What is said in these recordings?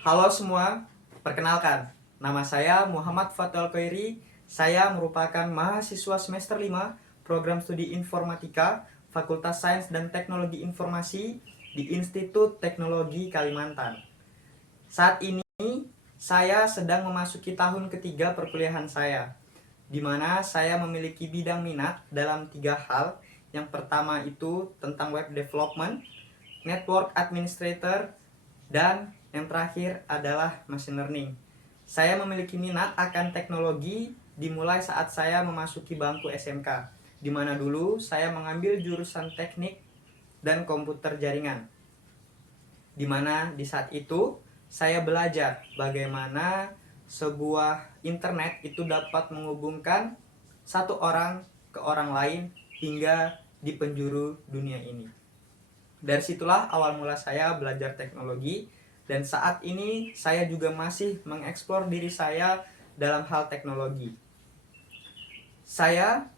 Halo semua, perkenalkan, nama saya Muhammad Fatul Khairi. Saya merupakan mahasiswa semester 5 program studi Informatika Fakultas Sains dan Teknologi Informasi di Institut Teknologi Kalimantan. Saat ini saya sedang memasuki tahun ketiga perkuliahan saya, di mana saya memiliki bidang minat dalam 3 hal. Yang pertama itu tentang web development, network administrator, dan yang terakhir adalah machine learning. Saya memiliki minat akan teknologi dimulai saat saya memasuki bangku SMK, di mana dulu saya mengambil jurusan teknik dan komputer jaringan. Di mana di saat itu saya belajar bagaimana sebuah internet itu dapat menghubungkan satu orang ke orang lain hingga di penjuru dunia ini. Dari situlah awal mula saya belajar teknologi, dan saat ini saya juga masih mengeksplor diri saya dalam hal teknologi. Saya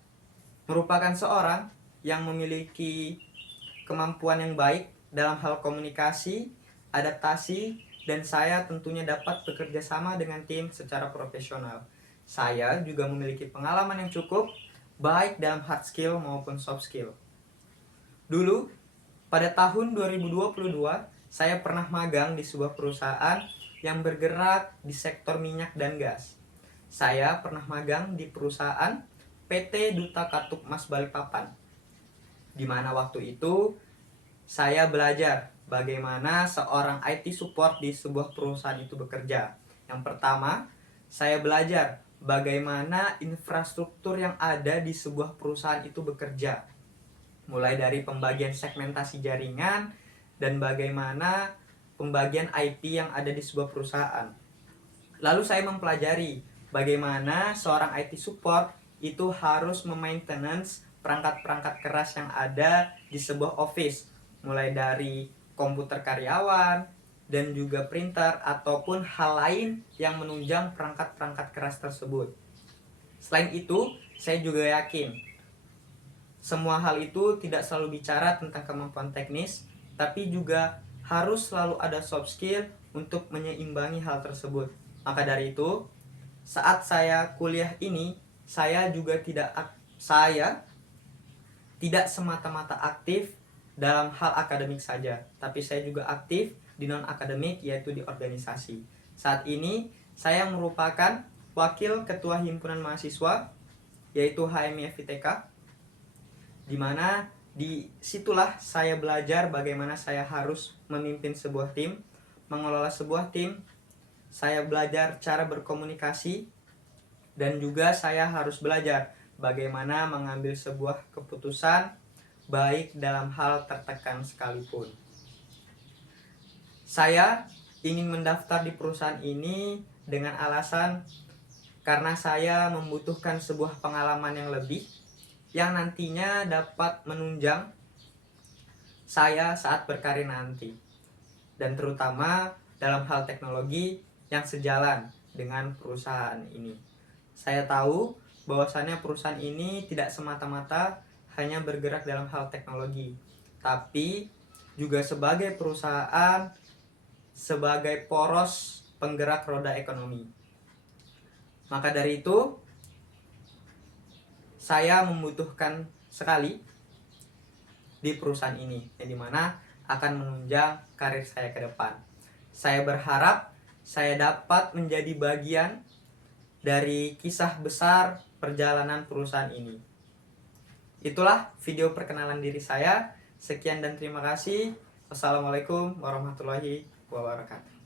merupakan seorang yang memiliki kemampuan yang baik dalam hal komunikasi, adaptasi, dan saya tentunya dapat bekerja sama dengan tim secara profesional. Saya juga memiliki pengalaman yang cukup baik dalam hard skill maupun soft skill. Dulu, pada tahun 2022, saya pernah magang di sebuah perusahaan yang bergerak di sektor minyak dan gas. Saya pernah magang di perusahaan PT Duta Katup Mas Balikpapan, di mana waktu itu saya belajar bagaimana seorang IT support di sebuah perusahaan itu bekerja. Yang pertama, saya belajar bagaimana infrastruktur yang ada di sebuah perusahaan itu bekerja, mulai dari pembagian segmentasi jaringan dan bagaimana pembagian IP yang ada di sebuah perusahaan. Lalu saya mempelajari bagaimana seorang IT support itu harus memaintenance perangkat-perangkat keras yang ada di sebuah office, mulai dari komputer karyawan dan juga printer ataupun hal lain yang menunjang perangkat-perangkat keras tersebut. Selain itu, saya juga yakin semua hal itu tidak selalu bicara tentang kemampuan teknis, tapi juga harus selalu ada soft skill untuk menyeimbangi hal tersebut. Maka dari itu, saat saya kuliah ini, saya tidak semata-mata aktif dalam hal akademik saja, tapi saya juga aktif di non-akademik, yaitu di organisasi. Saat ini, saya merupakan wakil ketua himpunan mahasiswa, yaitu HMI FITK, di mana di situlah saya belajar bagaimana saya harus memimpin sebuah tim, mengelola sebuah tim. Saya belajar cara berkomunikasi, dan juga saya harus belajar bagaimana mengambil sebuah keputusan baik dalam hal tertekan sekalipun. Saya ingin mendaftar di perusahaan ini dengan alasan karena saya membutuhkan sebuah pengalaman yang lebih yang nantinya dapat menunjang saya saat berkarir nanti, dan terutama dalam hal teknologi yang sejalan dengan perusahaan ini. Saya tahu bahwasannya perusahaan ini tidak semata-mata hanya bergerak dalam hal teknologi, tapi juga sebagai perusahaan, sebagai poros penggerak roda ekonomi. Maka dari itu, saya membutuhkan sekali di perusahaan ini, yang dimana akan menunjang karir saya ke depan. Saya berharap saya dapat menjadi bagian dari kisah besar perjalanan perusahaan ini. Itulah video perkenalan diri saya. Sekian dan terima kasih. Wassalamualaikum warahmatullahi wabarakatuh.